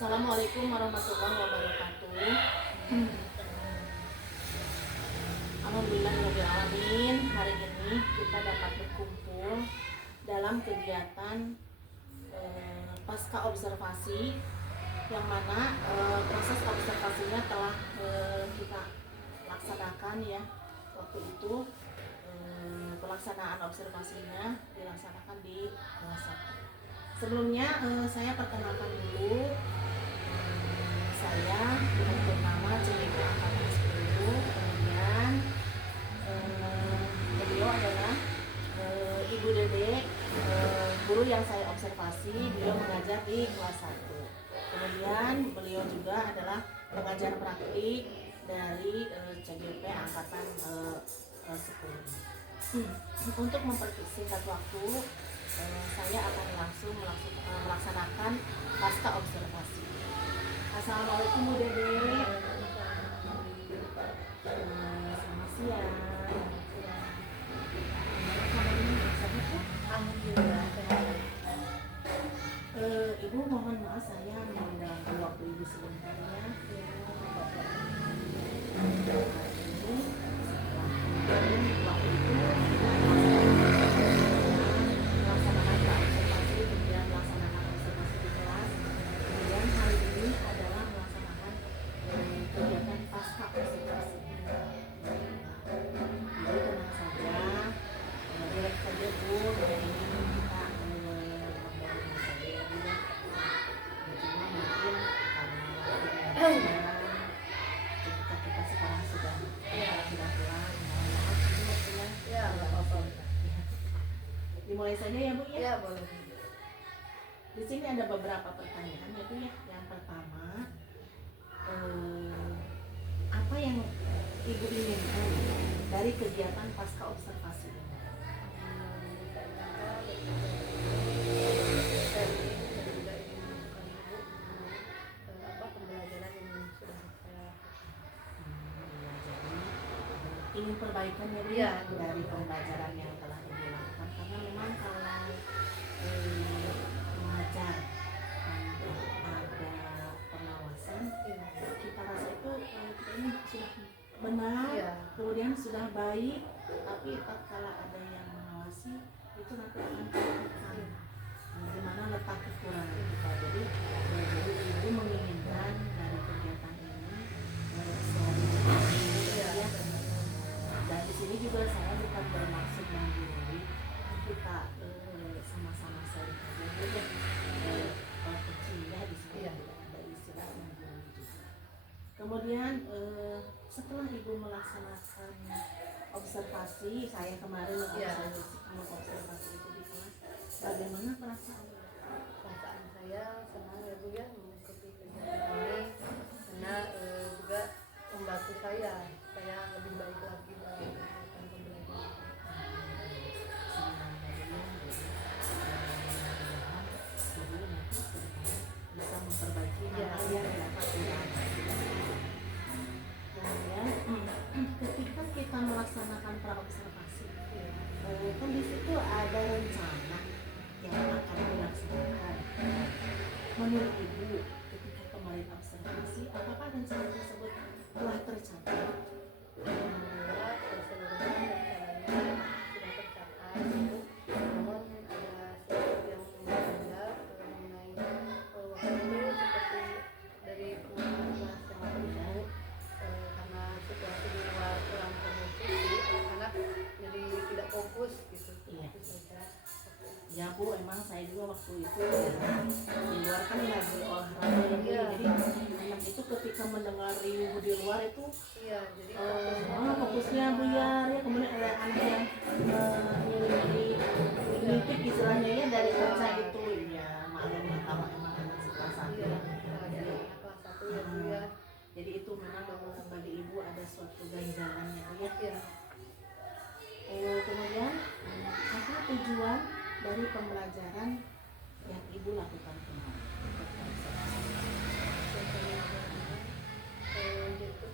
Assalamualaikum warahmatullahi wabarakatuh. Alhamdulillahirobbilalamin. Hari ini kita dapat berkumpul dalam kegiatan pasca observasi, yang mana proses observasinya telah kita laksanakan ya. Waktu itu pelaksanaan observasinya dilaksanakan di kelas 1. Sebelumnya saya perkenalkan dulu, saya dengan bernama CDP Angkatan 10. Kemudian beliau adalah Ibu Dede, guru yang saya observasi. Beliau mengajar di kelas 1. Kemudian beliau juga adalah pengajar praktik dari CGP Angkatan 10. Untuk mempersingkat waktu, saya akan langsung melaksanakan pasca observasi. Assalamualaikum Bu Dede. Selamat siang. Alhamdulillah. Ibu, mohon maaf saya mengganggu waktu Ibu sebentar ya. Ini waktu itu melaksanakan observasi, kemudian melaksanakan observasi di kelas. Kemudian hari ini adalah melaksanakan kegiatan pasca observasi. Jadi tenang saja, relax saja Bu. Hari ini kita ngobrol saja ya Bu ya. Cuma mungkin karena ketika kita sekarang sudah pulang, maaf ini waktunya ya nggak apa-apa. Dimulai saja ya Bu ya. Ya boleh. Di sini ada beberapa pertanyaan ya Bu ya. Yang pertama, apa yang Ibu inginkan dari kegiatan pasca observasi ini? Pembelajaran yang sudah saya Ingin perbaikan ya Bu ya, dari pembelajaran yang telah dilakukan, karena memang kalau mengajar tanpa ada pengawasan, kita rasa itu kita ini sudah benar, kemudian sudah baik, tapi tatkala ada yang mengawasi itu nanti akan terlihat bagaimana letak kekurangan kita. Jadi Ibu menginginkan dari kegiatan ini ya. Dan di sini juga saya bukan bermaksud menggurui, kita sama-sama saling aja kecil ya, di sini tidak ada istilah menggurui juga. Kemudian setelah Ibu melaksanakan observasi, saya kemarin mengobservasi itu di kelas, bagaimana perasaan saya senang ya Bu ya mengikuti kegiatan ini, karena juga membantu saya supaya lebih baik lagi dalam kegiatan pembelajaran. Bisa memperbaiki hal yang dapat dilakukan. Kemudian ketika kita melaksanakan praobservasi, kan di situ ada rencana yang akan dilaksanakan. Menurut Ibu, ketika kemarin observasi, apakah rencana tersebut telah tercapai? Alhamdulillah seluruhnya rencananya sudah tercapai, namun ada sedikit yang mengganjal mengenai waktu itu, seperti dari pengalaman kelas yang lalu, karena situasi di luar kurang kondusif, jadi anak-anak jadi tidak fokus gitu. Iya. Itu saja. Ya Bu, emang saya juga waktu itu di luar kan lagi olahraga ya Bu. Jadi anak itu ketika mendengar riuh di luar itu Jadi fokusnya buyar ya. Kemudian ada anak yang ngintip istilahnya ya dari kaca itu ya, maklum ya kalau emang anak kelas 1 ya. jadi kelas 1 ya Bu ya. Jadi itu memang bagi Ibu ada suatu ganjalan ya Bu ya. Kemudian apa tujuan dari pembelajaran yang Ibu lakukan kemarin? Waktu itu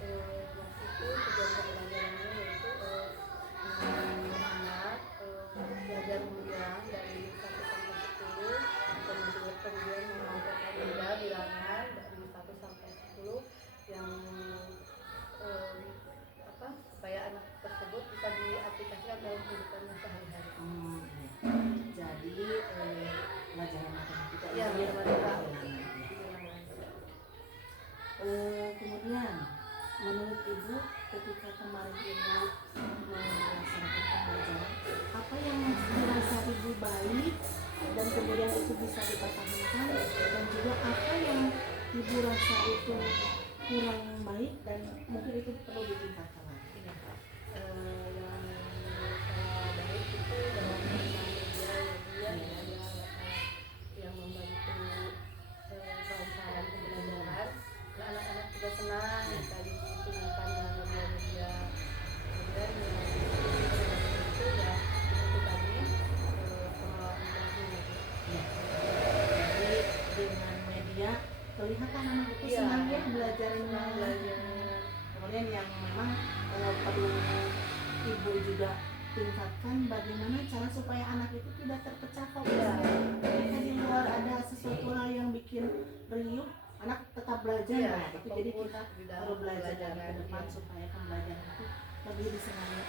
tujuan pembelajarannya yaitu anak belajar mengulang dari 1 sampai 10, kemudian mengumpulkan benda bilangan ibu rasa itu kurang baik dan mungkin itu perlu ditingkatkan lagi? Yang menurut saya baik itu dalam penggunaan media ya Bu, ya, ada yang membantu kelancaran pembelajaran. Nah, anak-anak juga senang tadi ditemukan dengan media-media. Kemudian itu ya itu tadi pengelolaan internet. Ya. Jadi dengan media kelihatan anak itu Iya. senang ya belajarnya. Belajar. Kemudian yang memang perlu ibu juga tingkatkan bagaimana cara supaya anak itu tidak terpecah fokusnya. Ketika di luar ada sesuatu hal yang bikin riuh, anak tetap belajar. Iya, Nah, itu jadi kita di dalam perlu belajar dari pembelajaran, ke depan iya. supaya pembelajaran itu lebih disenangi.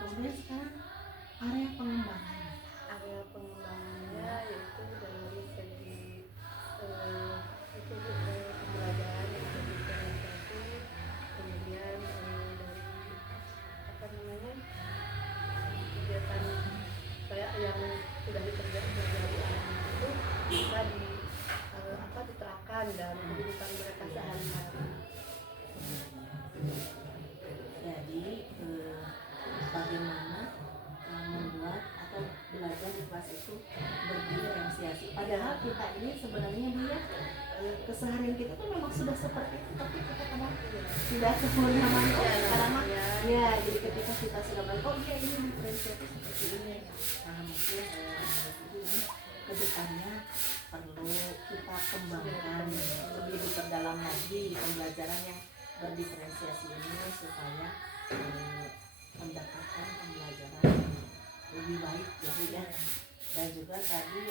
Kemudian sekarang area pengembangan. Area pengembangannya yaitu dari segi itu pembelajaran yang terdifferensiasi, kemudian dari apa namanya kegiatan kayak yang sudah dipelajari anak itu bisa diterapkan dalam kehidupan mereka sehari-hari. Jadi bagaimana membuat atau belajar di kelas itu berdiferensiasi. Padahal kita ini sebenarnya dia keseharian kita tuh memang sudah seperti itu, tapi kita kadang tidak sempurna karena ya jadi ketika kita sudah belajar, oh iya ini diferensiasi seperti ini. Nah mungkin ini kedepannya perlu kita kembangkan lebih diperdalam lagi di pembelajaran yang berdiferensiasi ini supaya mendapatkan pembelajaran lebih baik ya. Dan juga tadi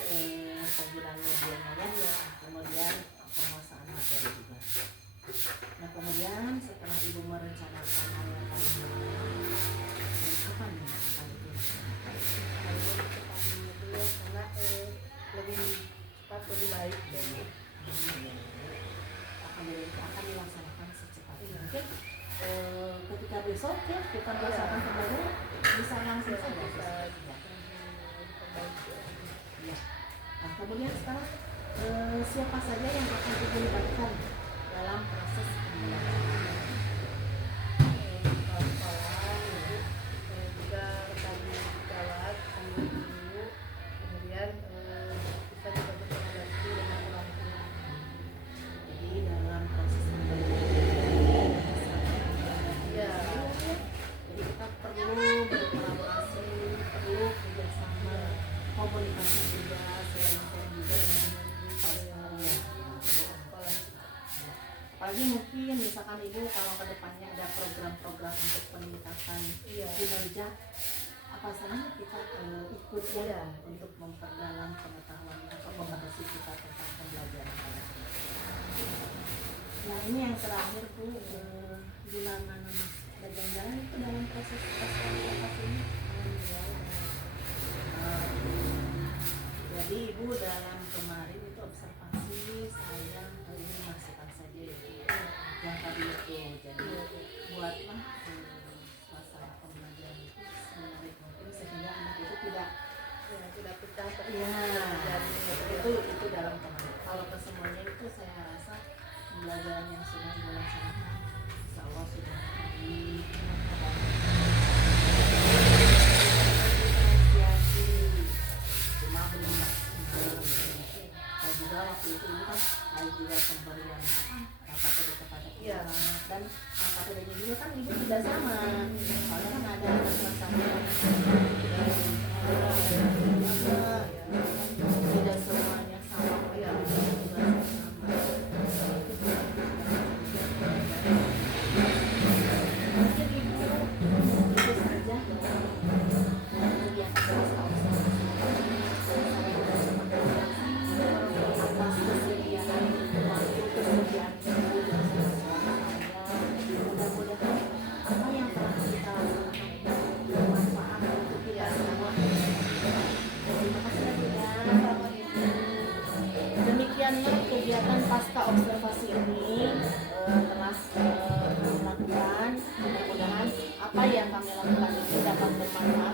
penggunaan medianya ya, kemudian penguasaan materi juga. Nah kemudian setelah ibu merencanakan hal yang akan apa nih akan karena lebih cepat lebih baik dan akan dilaksanakan secepatnya. Mungkin ketika besok ya kita melaksanakan pembelajaran bisa langsung saja. Ya. Nah kemudian sekarang siapa saja yang akan dilibatkan dalam proses pembelajaran? sekolah itu juga tadi gawat sambil dulu, kemudian bisa juga berkolaborasi dengan orang tua. Jadi dalam proses pembelajaran Ya, jadi kita perlu berkolaborasi, perlu kerjasama, komunikasi juga, sharing juga dengan ya. Apalagi mungkin misalkan ibu kalau kedepannya ada program-program untuk peningkatan kinerja, apa salahnya kita ikut ya untuk memperdalam pengetahuan atau kompetensi kita tentang pembelajaran. Nah ini yang terakhir Bu, gimana Mas berjalan itu dalam proses evaluasi ini? Jadi ibu dalam kemarin itu observasi saya ini masukkan saja ya yang tadi itu, jadi buatlah suasana pembelajaran itu semenarik mungkin sehingga anak itu tidak pecah itu dalam kemarin. Kalau kesemuanya itu saya rasa pembelajaran yang sudah dilaksanakan insya Allah sudah cuma belum maksimal. Dan juga waktu itu ini kan ada juga pemberian KTP kepada anak dan KTP-nya juga kan ibu tidak sama, soalnya kan ada tidak semuanya sama ya. Demikianlah kegiatan pasca observasi ini telah kami lakukan. Mudah-mudahan apa yang kami lakukan itu dapat bermanfaat